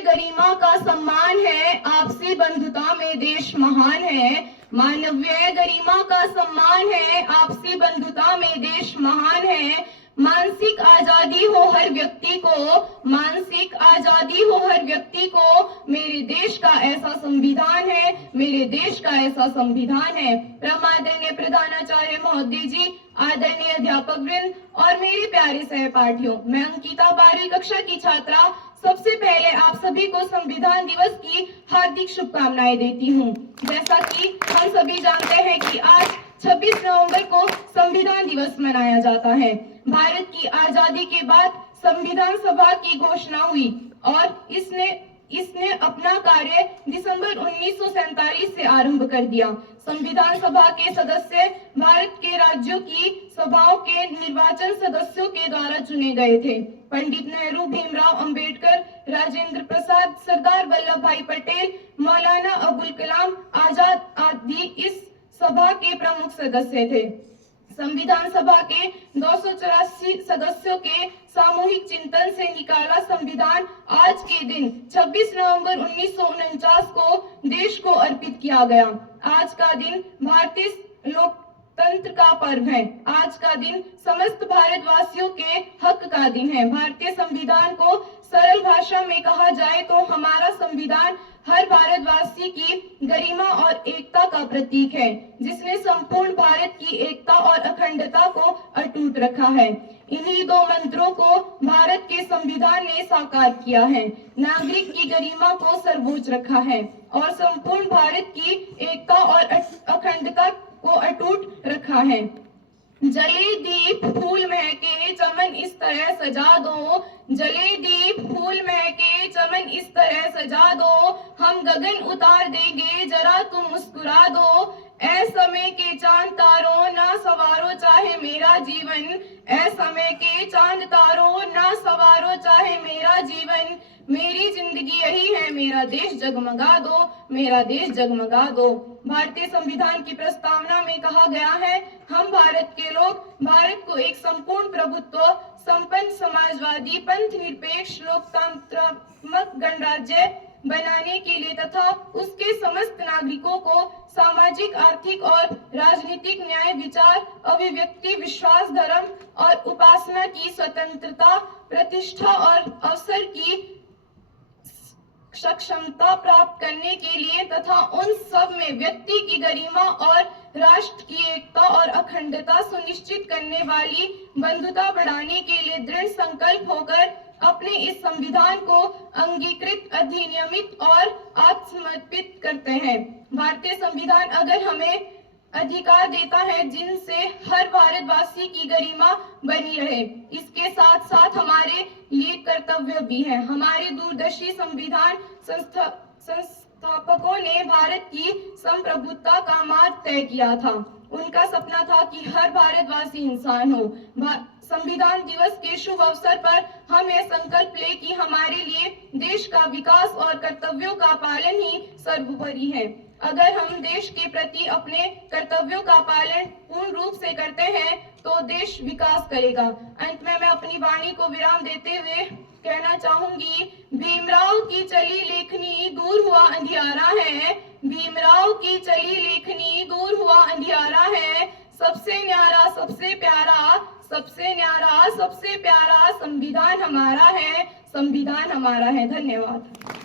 गरिमा का सम्मान है, आपसी बंधुता में देश महान है। मानवीय गरिमा का सम्मान है, आपसी बंधुता में देश महान है। मानसिक आजादी हो हर व्यक्ति को, मानसिक आजादी हो हर व्यक्ति को, मेरे देश का ऐसा संविधान है, मेरे देश का ऐसा संविधान है। परमादरणीय प्रधानाचार्य महोदय जी, आदरणीय अध्यापक वृंद और मेरे प्यारे सहपाठियों, मैं अंकिता 12वीं कक्षा की छात्रा सबसे पहले आप सभी को संविधान दिवस की हार्दिक शुभकामनाएं देती हूँ। जैसा कि हम सभी जानते हैं कि आज 26 नवंबर को संविधान दिवस मनाया जाता है। भारत की आजादी के बाद संविधान सभा की घोषणा हुई और इसने अपना कार्य दिसंबर 1947 से आरंभ कर दिया। संविधान सभा के सदस्य भारत के राज्यों की सभाओं के निर्वाचन सदस्यों के द्वारा चुने गए थे। पंडित नेहरू, भीमराव अंबेडकर, राजेंद्र प्रसाद, सरदार वल्लभ भाई पटेल, मौलाना अबुल कलाम आजाद आदि इस सभा के प्रमुख सदस्य थे। संविधान सभा के 284 सदस्यों के सामूहिक चिंतन से निकाला संविधान आज के दिन 26 नवंबर 1949 को देश को अर्पित किया गया। आज का दिन भारतीय लोकतंत्र का पर्व है। आज का दिन समस्त भारतवासियों के हक का दिन है। भारतीय संविधान को सरल भाषा में कहा जाए तो हमारा संविधान हर भारतवासी की गरिमा और एकता का प्रतीक है, जिसने संपूर्ण भारत की एकता और अखंडता को अटूट रखा है। इन्हीं दो मंत्रों को भारत के संविधान ने साकार किया है। नागरिक की गरिमा को सर्वोच्च रखा है और संपूर्ण भारत की एकता और अखंडता को अटूट रखा है। जले दीप फूल महके चमन इस तरह सजा दो, जले दीप फूल महके चमन इस तरह सजा दो, हम गगन उतार देंगे जरा तुम मुस्कुरा दो। ऐ समय के चांद तारों ना सवारो चाहे मेरा जीवन, ऐ समय के चांद तारों ना सवारो चाहे मेरा जीवन, मेरी जिंदगी यही है, मेरा देश जगमगा दो, मेरा देश जगमगा दो। भारतीय संविधान की प्रस्तावना में कहा गया है, हम भारत के लोग भारत को एक संपूर्ण प्रभुत्व संपन्न समाजवादी पंथ निरपेक्ष लोकतंत्रात्मक गणराज्य बनाने के लिए तथा उसके समस्त नागरिकों को सामाजिक, आर्थिक और राजनीतिक न्याय, विचार, अभिव्यक्ति, विश्वास, धर्म और उपासना की स्वतंत्रता, प्रतिष्ठा और अवसर की सक्षमता प्राप्त करने के लिए तथा उन सब में व्यक्ति की गरिमा और राष्ट्र की एकता और अखंडता सुनिश्चित करने वाली बंधुता बढ़ाने के लिए दृढ़ संकल्प होकर अपने इस संविधान को अंगीकृत, अधिनियमित और आत्मसमर्पित करते हैं। भारतीय संविधान अगर हमें अधिकार देता है जिनसे हर भारतवासी की गरिमा बनी रहे, इसके साथ साथ हमारे लिए कर्तव्य भी है। हमारे दूरदर्शी संविधान संस्थापकों ने भारत की संप्रभुता का मार्ग तय किया था। उनका सपना था कि हर भारतवासी इंसान हो। संविधान दिवस के शुभ अवसर पर हम यह संकल्प ले कि हमारे लिए देश का विकास और कर्तव्यों का पालन ही सर्वोपरि है। अगर हम देश के प्रति अपने कर्तव्यों का पालन पूर्ण रूप से करते हैं तो देश विकास करेगा। अंत में मैं अपनी वाणी को विराम देते हुए कहना चाहूंगी, भीमराव की चली लेखनी दूर हुआ अंधियारा है, भीमराव की चली लेखनी दूर हुआ अंधियारा है, सबसे न्यारा सबसे प्यारा, सबसे न्यारा सबसे प्यारा संविधान हमारा है, संविधान हमारा है। धन्यवाद।